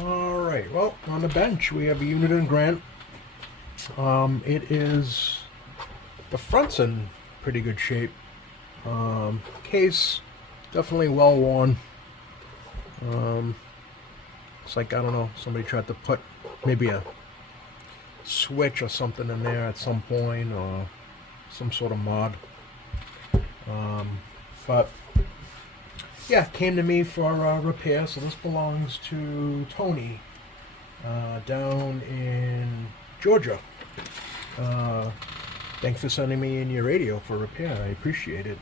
Alright, well, on the bench we have a Uniden Grant. It is, the front's in pretty good shape. Case, definitely well worn. It's like, I don't know, somebody tried to put maybe a switch or something in there at some point, or some sort of mod. But yeah, came to me for repair, so this belongs to Tony down in Georgia. Thanks for sending me in your radio for repair. I appreciate it.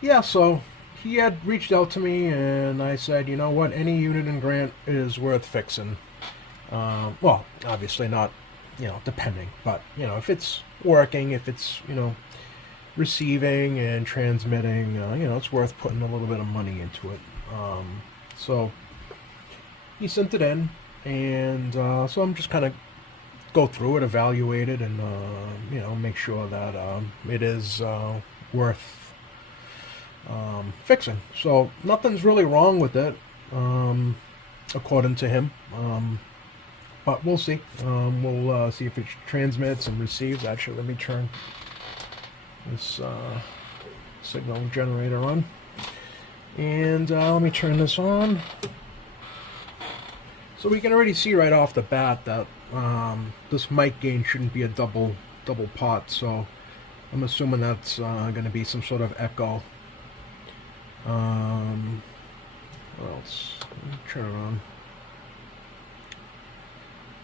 Yeah, so he had reached out to me, and I said, you know what, any Uniden Grant is worth fixing. Well, obviously not, depending, but, if it's working, if it's, receiving and transmitting, it's worth putting a little bit of money into it. So he sent it in, and so I'm just kind of go through it, evaluate it, and make sure that it is worth fixing. So nothing's really wrong with it, according to him. But we'll see. We'll see if it transmits and receives. Actually, let me turn this signal generator on, and let me turn this on. So we can already see right off the bat that this mic gain shouldn't be a double pot, so I'm assuming that's going to be some sort of echo. What else? Let me turn it on.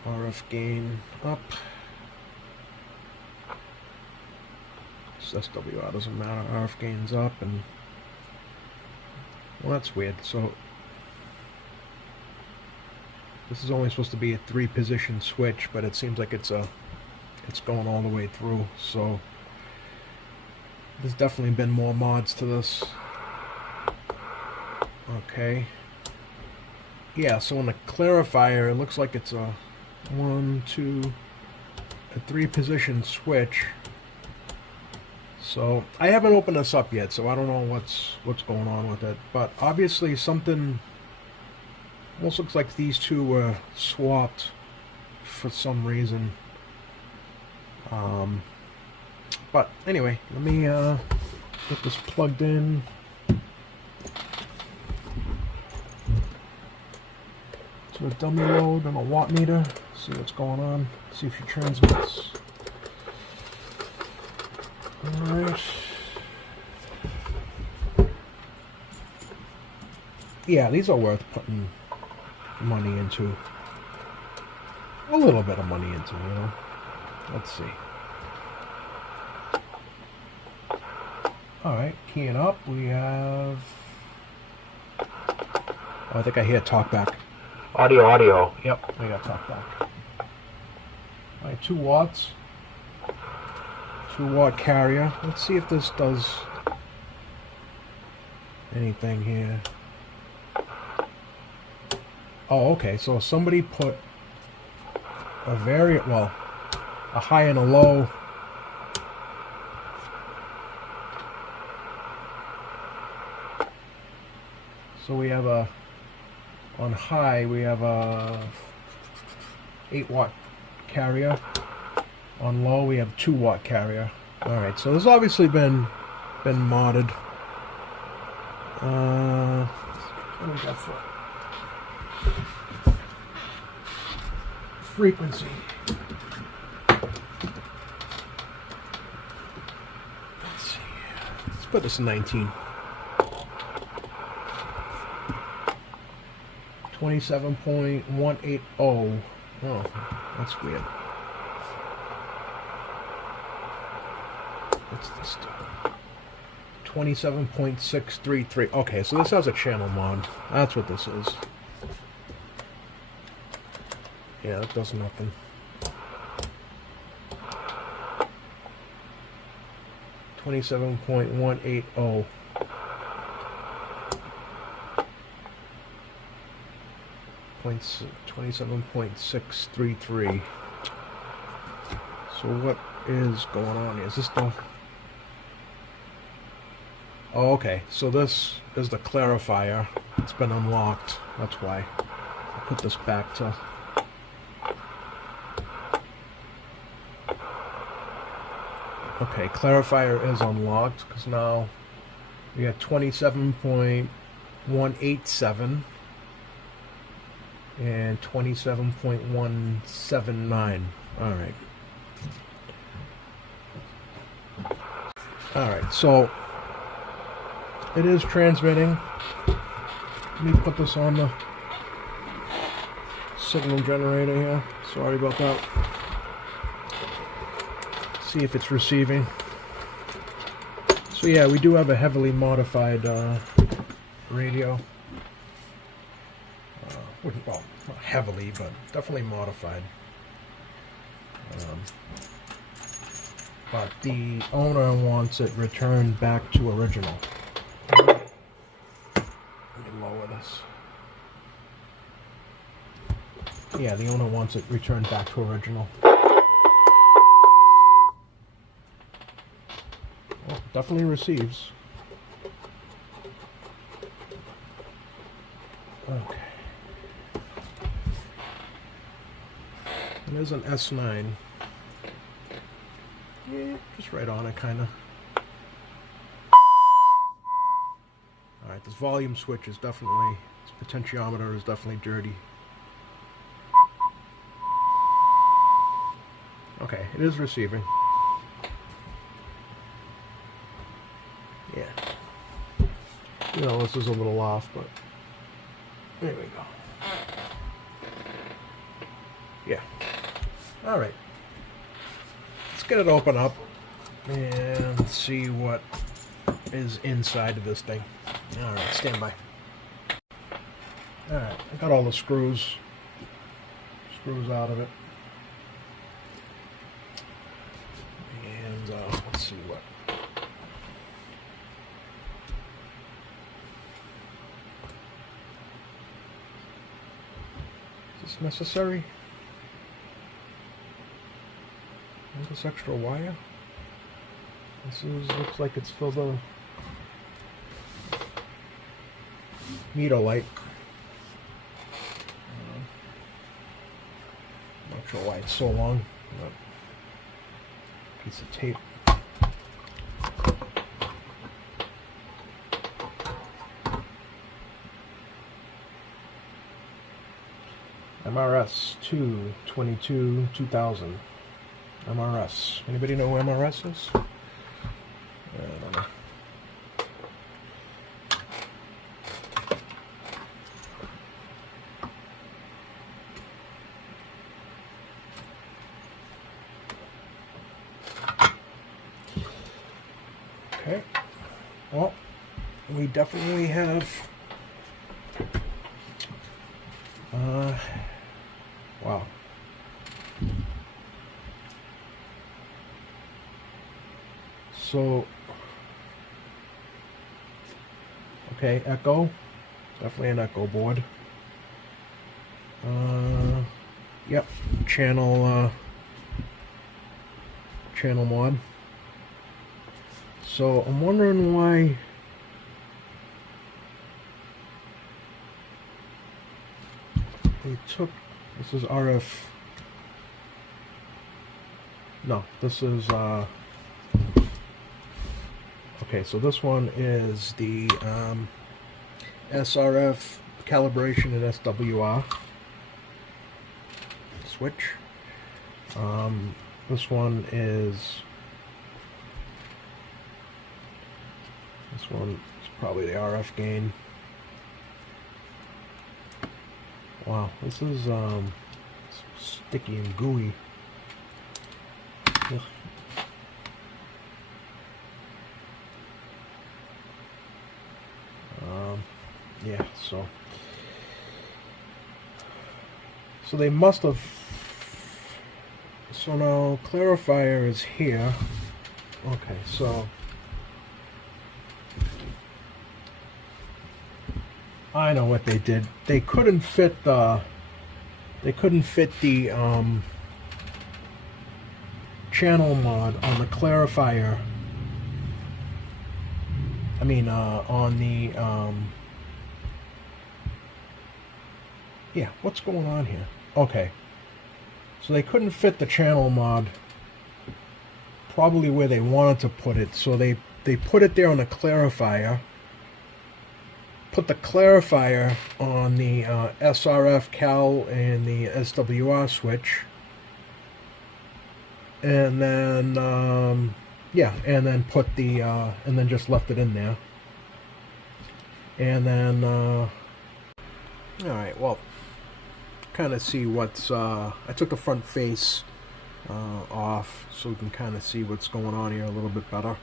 RF gain up. SWR doesn't matter. RF gain's up, and well, that's weird. So this is only supposed to be a 3-position switch, but it seems like it's going all the way through. So there's definitely been more mods to this. Okay. Yeah. So on the clarifier, it looks like it's a 3-position switch. So I haven't opened this up yet, so I don't know what's going on with it. But obviously something almost looks like these two were swapped for some reason. But anyway, let me get this plugged in. To a dummy load and a watt meter. See what's going on. See if she transmits. Alright. Yeah, these are worth putting money into. A little bit of money into, Let's see. Alright, keying up. We have... Oh, I think I hear talkback. Audio. Yep, we got talkback. Alright, 2 watts. 2-watt carrier. Let's see if this does anything here. Oh, okay. So somebody put a a high and a low. So we have on high we have a 8-watt carrier. On low, we have 2-watt carrier. Alright, so there's obviously been modded. What do we got for frequency? Let's see. Let's put this in 19. 27.180. Oh, that's weird. What's this do? 27.633. Okay, so this has a channel mod. That's what this is. Yeah, that does nothing. $27.180. 27.633. So what is going on here? Is this the... Oh, okay, so this is the clarifier. It's been unlocked. That's why. I'll put this back to... Okay, clarifier is unlocked, because now we got 27.187 and 27.179. Alright. Alright, so it is transmitting. Let me put this on the signal generator here. Sorry about that. See if it's receiving. So yeah, we do have a heavily modified radio. Well, not heavily, but definitely modified. But the owner wants it returned back to original. Let me lower this. Yeah, the owner wants it returned back to original. Well, definitely receives. Okay. There's an S9. Yeah, just right on it, kind of. Alright, this volume switch is definitely, this potentiometer is definitely dirty. Okay, it is receiving. Yeah. You know, this is a little off, but there we go. Yeah. Alright. Let's get it open up and see what is inside of this thing. Alright, stand by. Alright, I got all the screws out of it. And let's see what. Is this necessary? This extra wire. This looks like it's filled with meter light. Not sure why it's so long. Piece of tape. MRS 222-2000. MRS. Anybody know who MRS is? I don't know. Okay. Well, we definitely have wow. So, okay, echo, definitely an echo board. Yep, channel mod. So I'm wondering why they took, this is RF, no, this is okay, so this one is the SRF calibration and SWR switch. This one is probably the RF gain. Wow, this is sticky and gooey. Ugh. Yeah, so they must have. So now clarifier is here. Okay, so I know what they did. They couldn't fit the channel mod on the clarifier I mean, on the, yeah, what's going on here? Okay, so they couldn't fit the channel mod probably where they wanted to put it, so they put it there on the clarifier, put the clarifier on the SRF cal and the SWR switch, and then yeah, and then put the and then just left it in there, and then all right, well, kind of see what's I took the front face off so we can kind of see what's going on here a little bit better.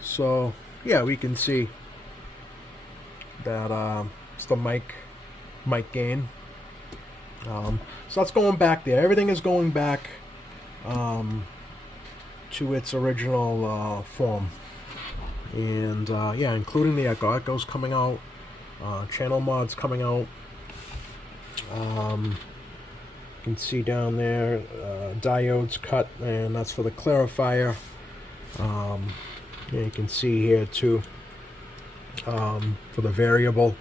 So yeah, we can see that it's the mic gain. So that's going back there. Everything is going back to its original form, and yeah, including the echo's coming out, channel mods coming out. You can see down there diodes cut, and that's for the clarifier. Yeah, you can see here too for the variable.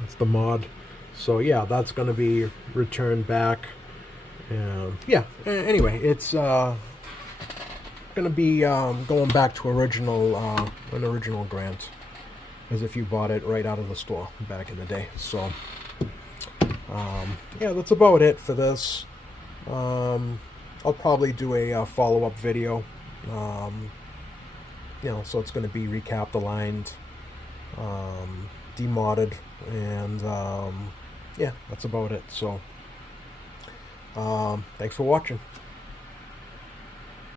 That's the mod. So yeah, that's going to be returned back. Yeah. Anyway, it's going to be going back to an original grant, as if you bought it right out of the store back in the day. So yeah, that's about it for this. I'll probably do a follow-up video. You know, so it's going to be recapitalized, demodded, and yeah, that's about it. So thanks for watching.